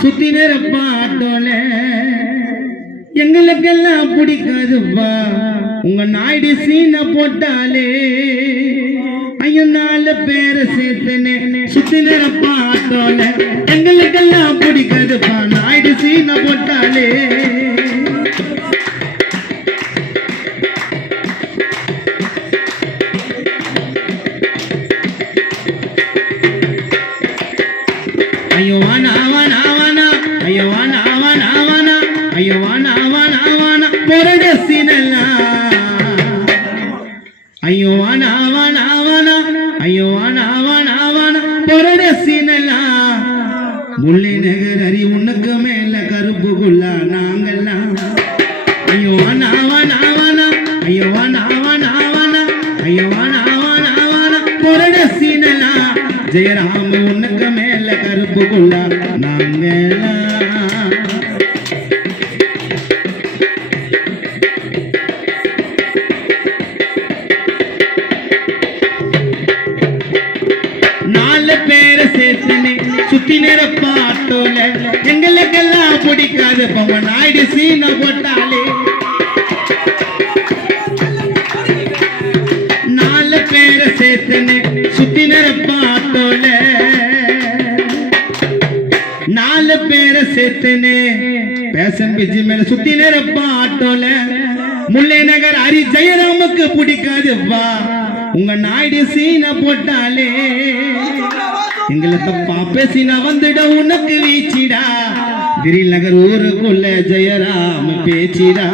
சுத்தி நிறப்பா ஆட்டோல எங்களுக்கெல்லாம் பிடிக்காதுப்பா. உங்க நாயுடு சீனை போட்டாலே ஐயோ நாலு பேரை சேர்த்துனே. சுத்தி நிறப்பா ஆட்டோல எங்களுக்கெல்லாம் பிடிக்காதுப்பா. நாயுடு சீனை போட்டாலே. ஐயோ ஆனா வானா வானா ஐயோ வானா வானா வானா ஐயோ வானா வானா வானா பொரடசினலா ஐயோ வானா வானா வானா ஐயோ வானா வானா வானா பொரடசினலா முல்லை நகர் அரி உனக்கு மேல கருப்பு குள்ளா நாங்கெல்லாம் ஜெயராம உனக்கு மேல கருப்பு குள்ளா நாங்கெல்லாம் நாலு பேரை சேர்த்துனே சுத்தி நிறப்பா ஆட்டோல எங்களுக்கெல்லாம் பிடிக்காது. பவன் நாயுடு சீனை போட்டாலே. நாலு பேரை சேர்த்துனே சுத்தி நிறப்பா ஆட்டோல நாலு பேரை சேர்த்துனே. பேசன் பிஜி மேல சுத்தி நேரப்பா ஆட்டோல முல்லை நகர் ஹரி ஜெயராமுக்கு பிடிக்காது வா. உங்க நாயுடு சீனை போட்டாலே. எங்களை தப்பா பேசினா வந்துட உனக்கு வீச்சிடா. கிரில் நகர் ஊருக்குள்ள ஜெயராம் பேச்சிடா.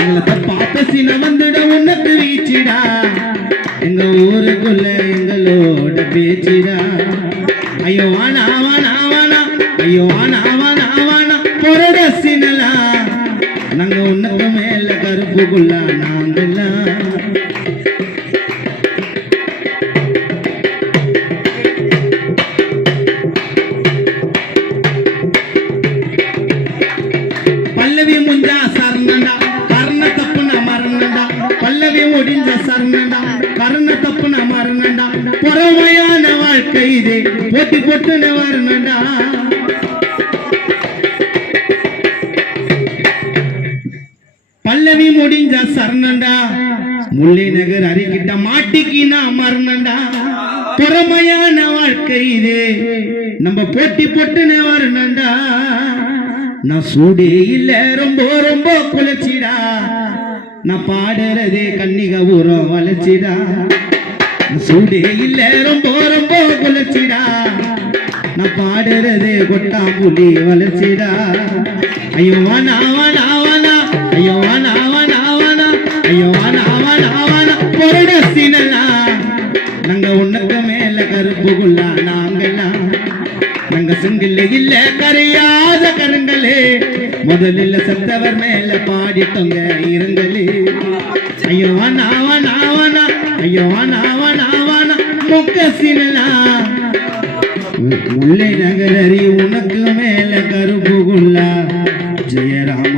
எங்களை தப்பா பேசினா வந்துட உனக்கு வீச்சிடா. எங்க ஊருக்குள்ள எங்களோட பேச்சிடா ஐயோ வானா வானா வானா ஐயோ வானா வானா வானா பொரட சினலா நாங்க உனக்கு மேல கருப்புக்குள்ள நாங்கெல்லாம் தப்புன மரணடா பொறமையான வாழ்க்கை இது. போட்டி போட்டுன வரணுடா பல்லவி முடிஞ்ச சரணண்டா. முல்லை நகர் அருகிட்ட மாட்டிக்கினா மரணண்டா பொறமையான வாழ்க்கை இது. நம்ம போட்டி போட்டுன வரணுண்டா நான் சூடே இல்ல ரொம்ப ரொம்ப குளிச்சிடா. நான் பாடுறதே கன்னிக ஊரம் வளைச்சிடா சூடே இல்ல ரொம்ப ரொம்ப குளிச்சிடா. நான் பாடுறதே கொட்டாம்புலி வளர்ச்சிடா. ஐயோ வானா வானா வானா ஐயோ வானா வானா வானா ஐயோ வானா வானா வானா பொருட சினலா நாங்க உனக்கு மேல கருப்புக்குள்ளா நாங்கெல்லாம் நாங்க இல்ல கரையாத கருங்களே முதலில் செத்தவர் மேல பாடிட்டோங்க இருங்களே ஐயோ வானா ஐயோ வானா வானா வானா உள்ளே நகரறி உனக்கு மேல கருப்புகுள்ளா ஜெயராம்